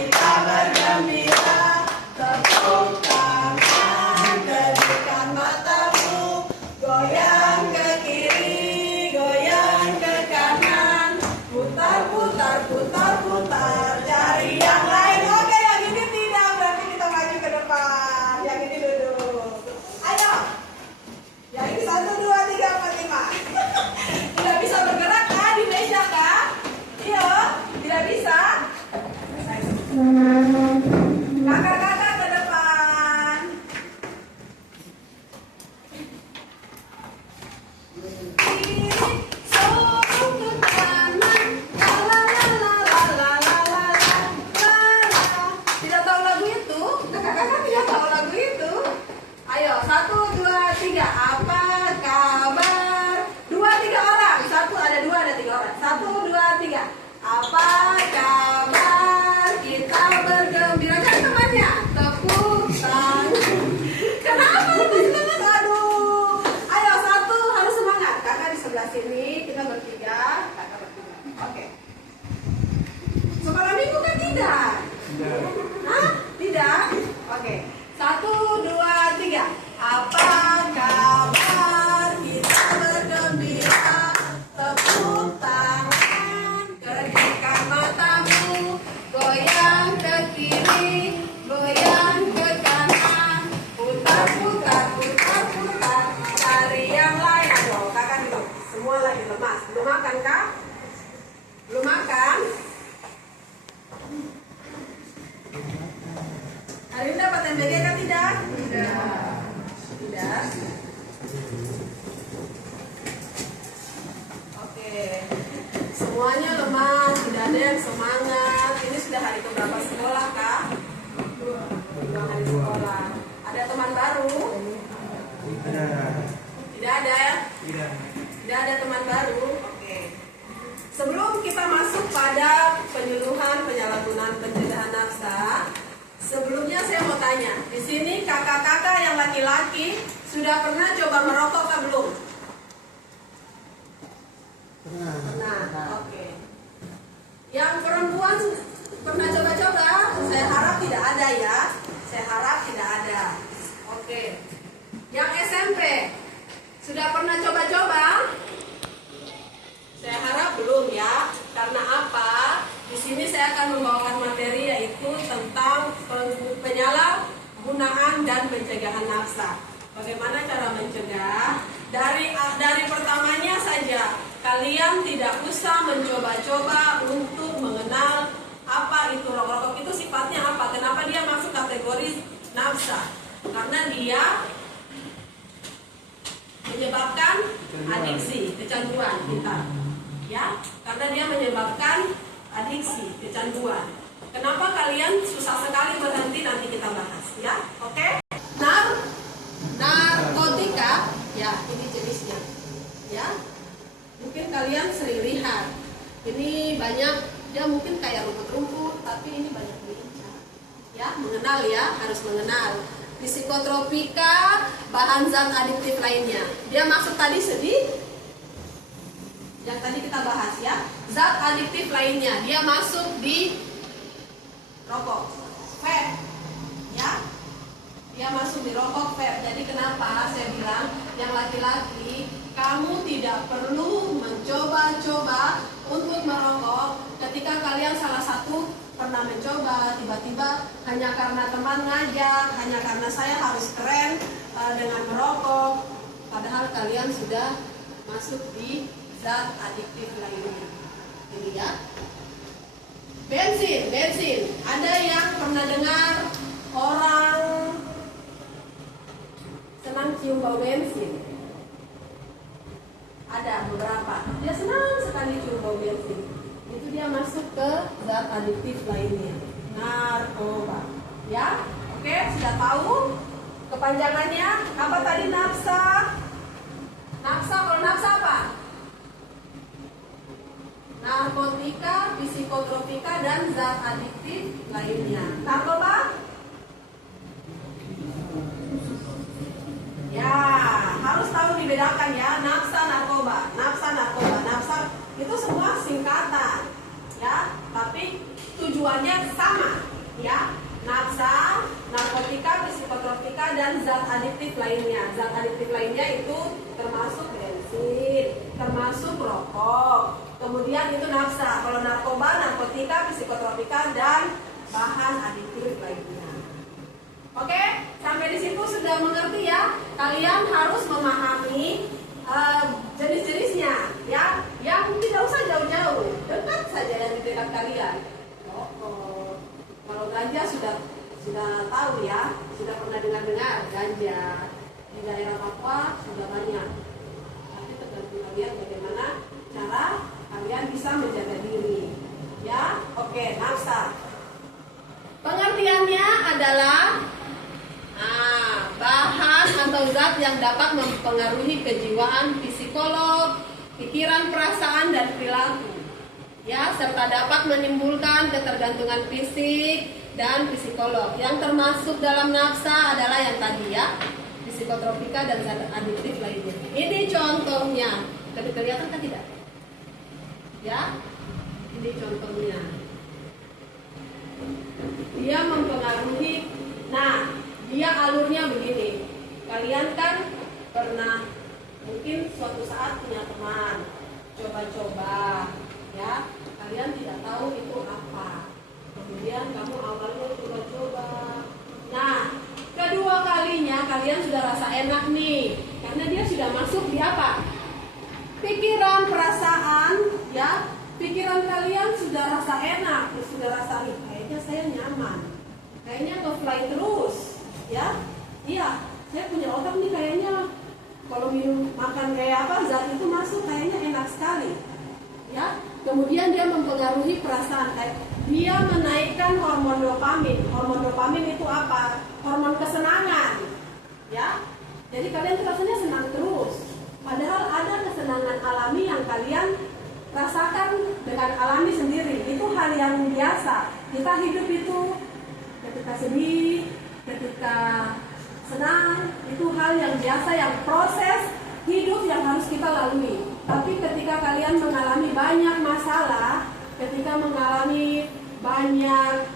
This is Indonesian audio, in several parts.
kita bergembira, tepuk tangan, kedipkan matamu, goyang ke kiri, goyang ke kanan, putar, putar, putar, putar, cari yang lain. Oke, yang ini tidak, berarti kita maju ke depan. Yang ini duduk. Ayo. Yang ini 1, 2, 3, 4, 5. Tidak bisa bergerak kah di meja kah? Iya, tidak bisa. Kakak-kakak ke depan. Kiri, sorong ke kanan. La la la la la la la la la la. Tidak tahu lagu itu? Kakak-kakak tidak tahu lagu itu? Ayo, 1, 2, 3. Apa kabar? 2, 3 orang. 1, ada 2, ada 3 orang. 1, 2, 3. Apa kabar? Kita bergembira. Kan temannya. Tepuk tangan. Kenapa lebih semangat? Aduh. Ayo, 1 harus semangat. Kakak di sebelah sini. Kita bertiga. Kakak bertiga. Oke. Sekolah minggu kan tidak? Hah? Tidak? Oke. 1, 2, 3. Apa kabar? Kita bergembira. Tepuk tangan, kedipkan matamu, goyang ke kiri, goyang ke kanan, putar, putar, putar, putar, cari yang lain. Aduh, kakak dulu. Semua lagi lemas. Belum makan kah? Belum makan? Hari ini dapat MBG kan tidak? Tidak. Tidak. Oke. Semuanya lemah, tidak ada yang semangat. Ini sudah hari keberapa sekolah kah? 2 hari sekolah. Ada teman baru? Tidak ada ya? Tidak ada teman baru. Oke. Sebelum kita masuk pada penyuluhan penyalahgunaan pencegahan nafsa, sebelumnya saya mau tanya, di sini kakak-kakak yang laki-laki sudah pernah coba merokok atau belum? Pernah. Oke. Yang perempuan pernah coba-coba? Saya harap tidak ada ya. Saya harap tidak ada. Oke. Yang SMP sudah pernah coba-coba? Saya harap belum ya. Karena apa? Di sini saya akan membawakan materi yaitu tentang penyalahgunaan dan pencegahan nafsa. Bagaimana cara mencegah? Dari pertamanya saja, kalian tidak usah mencoba-coba untuk mengenal apa itu rokok. Rokok itu sifatnya apa? Kenapa dia masuk kategori nafsa? Karena dia menyebabkan adiksi, kecanduan kita. Ya, karena dia menyebabkan adiksi, kecanduan. Kenapa kalian susah sekali berhenti, nanti kita bahas ya. Oke? Narkotika, ya ini jenisnya. Ya. Mungkin kalian sering lihat. Ini banyak, dia mungkin kayak rumput-rumput, tapi ini banyak merica. Ya, mengenal ya, harus mengenal. Psikotropika, bahan zat adiktif lainnya. Dia masuk tadi yang tadi kita bahas ya, zat adiktif lainnya, dia masuk di rokok, vape, ya, dia masuk di rokok, vape. Jadi kenapa saya bilang yang laki-laki kamu tidak perlu mencoba-coba untuk merokok ketika kalian salah satu pernah mencoba, tiba-tiba hanya karena teman ngajak, hanya karena saya harus keren dengan merokok, padahal kalian sudah masuk di zat adiktif lainnya. Ini ya. Bensin. Ada yang pernah dengar orang senang cium bau bensin? Ada beberapa. Dia senang sekali cium bau bensin. Itu dia masuk ke zat adiktif lainnya. Narkoba. Ya? Oke, sudah tahu kepanjangannya? Apa tadi nafsa? Nafsa, kalau nafsa apa? Narkotika, psikotropika, dan zat adiktif lainnya. Narkoba? Ya, harus tahu dibedakan ya. Nafsa, narkoba. Nafsa itu semua singkatan, ya. Tapi tujuannya sama, ya. Nafsa, narkotika, psikotropika, dan zat adiktif lainnya. Zat adiktif lainnya itu termasuk bensin, termasuk rokok. Kemudian itu nafsa. Kalau narkoba, narkotika, psikotropika, dan bahan adiktif lainnya. Oke, sampai di situ sudah mengerti ya. Kalian harus memahami jenis-jenisnya, ya. Yang tidak usah jauh-jauh, dekat saja yang di dekat kalian. Kalau ganja sudah tahu ya, sudah pernah dengar ganja di daerah Papua sudah banyak. Tapi tergantung kalian bagaimana cara kalian bisa menjaga diri. Ya, oke, nafsa. Pengertiannya adalah bahan atau zat yang dapat mempengaruhi kejiwaan, psikolog, pikiran, perasaan, dan perilaku. Ya, serta dapat menimbulkan ketergantungan fisik dan psikolog. Yang termasuk dalam nafsa adalah yang tadi ya, psikotropika dan zat adiktif lainnya. Ini contohnya. Kelihatan kan tidak? Ya, ini contohnya. Dia mempengaruhi. Nah, dia alurnya begini. Kalian kan pernah mungkin suatu saat punya teman, coba-coba. Ya, kalian tidak tahu itu apa. Kemudian kamu awalnya coba-coba. Nah, kedua kalinya kalian sudah rasa enak nih, karena dia sudah masuk di apa? Pikiran, perasaan, ya. Pikiran kalian sudah rasa enak, sudah rasa kayaknya saya nyaman, kayaknya nge-fly terus, ya. Iya, saya punya otak nih kayaknya kalau minum makan kayak apa zat itu masuk kayaknya enak sekali, ya. Kemudian dia mempengaruhi perasaan, dia menaikkan hormon dopamin. Hormon dopamin itu apa? Hormon kesenangan, ya. Jadi kalian rasanya senang terus. Padahal ada kesenangan alami yang kalian rasakan dengan alami sendiri. Itu hal yang biasa. Kita hidup itu ketika sedih, ketika senang, itu hal yang biasa, yang proses hidup yang harus kita lalui. Tapi ketika kalian mengalami banyak masalah, ketika mengalami banyak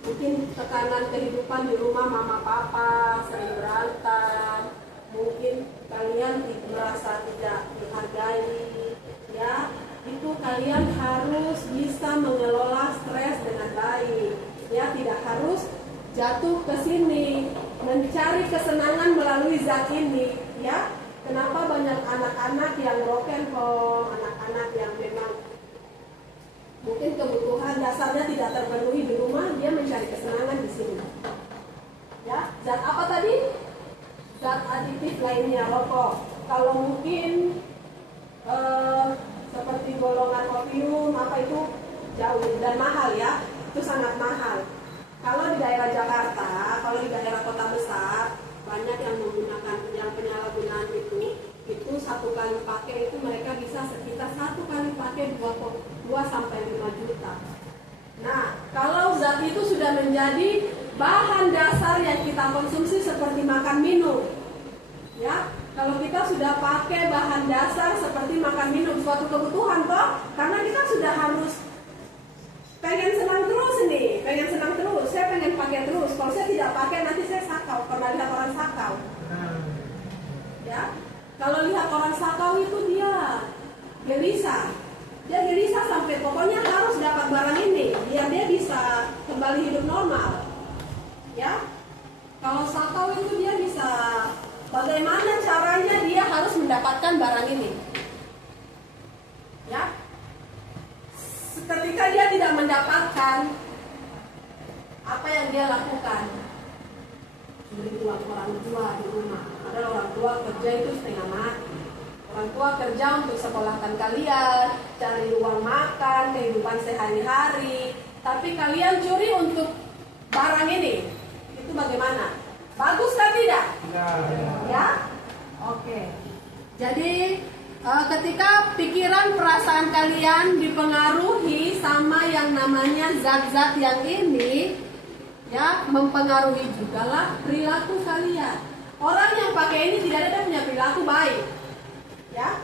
mungkin tekanan kehidupan di rumah, mama papa sering berantem, mungkin kalian merasa tidak dihargai, ya, itu kalian harus bisa mengelola stres dengan baik, ya, tidak harus jatuh ke sini mencari kesenangan melalui zat ini, ya. Kenapa banyak anak-anak yang rock and roll, anak-anak yang memang mungkin kebutuhan dasarnya tidak terpenuhi di rumah, dia mencari kesenangan di sini. Ya, zat apa tadi? Zat adiktif lainnya, rokok. Kalau mungkin seperti golongan opium, apa itu jauh dan mahal ya, itu sangat mahal. Kalau di daerah Jakarta, kalau di daerah kota besar, banyak yang menggunakan yang penyalahgunaan itu satu kali pakai itu mereka bisa sekitar satu kali pakai 2 sampai 5 juta. Nah, kalau zat itu sudah menjadi bahan dasar yang kita konsumsi seperti makan minum, ya, kalau kita sudah pakai bahan dasar seperti makan minum suatu kebutuhan toh, karena kita sudah harus pengen senang terus nih, pengen senang terus, saya pengen pakai terus. Kalau saya tidak pakai nanti saya sakau, pernah lihat orang sakau, ya. Kalau lihat orang sakau itu dia gelisah sampai pokoknya harus dapat barang ini biar dia bisa kembali hidup normal, ya. Kalau sakau itu dia bisa bagaimana caranya dia harus mendapatkan barang ini, ya. Ketika dia tidak mendapatkan, apa yang dia lakukan? Beri uang orang tua di rumah. Ada orang tua kerja itu setengah mati. Orang tua kerja untuk sekolahkan kalian, cari uang makan, kehidupan sehari-hari. Tapi kalian curi untuk barang ini. Itu bagaimana? Bagus kan tidak? Ya? Oke. Jadi ketika pikiran perasaan kalian dipengaruhi sama yang namanya zat-zat yang ini, ya, mempengaruhi juga lah perilaku kalian. Orang yang pakai ini tidak ada punya perilaku baik, ya.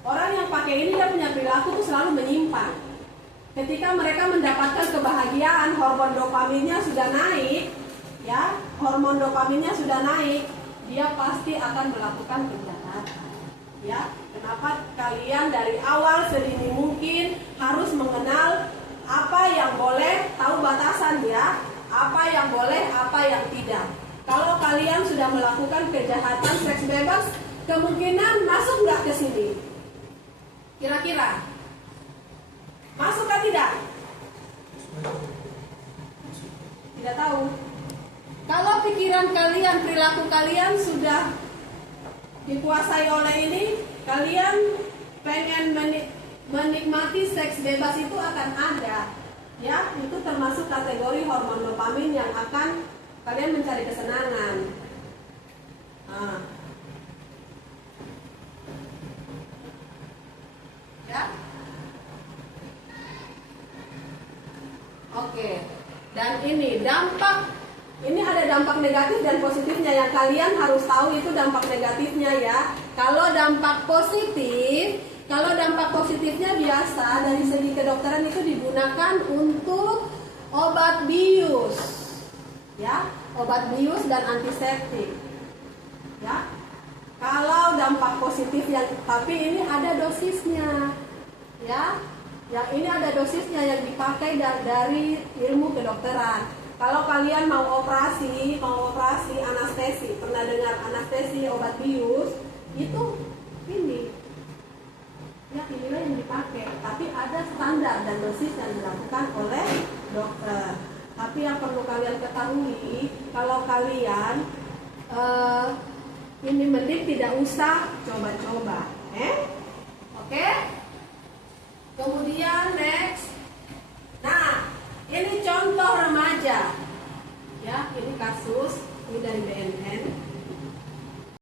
Orang yang pakai ini dia punya perilaku tuh selalu menyimpang, ketika mereka mendapatkan kebahagiaan, hormon dopaminnya sudah naik, ya, hormon dopaminnya sudah naik, dia pasti akan melakukan kejahatan. Ya, kenapa kalian dari awal sedini mungkin harus mengenal apa yang boleh, tahu batasan ya, apa yang boleh, apa yang tidak. Kalau kalian sudah melakukan kejahatan seks bebas, kemungkinan masuk nggak ke sini? Kira-kira masuk atau tidak? Tidak tahu. Kalau pikiran kalian, perilaku kalian sudah dikuasai oleh ini, kalian pengen menikmati seks bebas itu akan ada. Ya, itu termasuk kategori hormon dopamin yang akan kalian mencari kesenangan. Nah. Ya. Oke. Dan ini ada dampak negatif dan positifnya yang kalian harus tahu itu dampak negatifnya ya. Kalau dampak positifnya biasa dari segi kedokteran itu digunakan untuk obat bius. Ya, obat bius dan antiseptik. Ya. Kalau dampak positif tapi ini ada dosisnya. Ya. Yang ini ada dosisnya yang dipakai dari ilmu kedokteran. Kalau kalian mau operasi anestesi, pernah dengar anestesi obat bius, itu ini. Ya, inilah yang dipakai. Tapi ada standar dan dosis yang dilakukan oleh dokter. Tapi yang perlu kalian ketahui, kalau kalian ini mending tidak usah coba-coba. Oke? Kemudian next. Nah, ini contoh remaja. Ya, ini kasus ini dari BNN.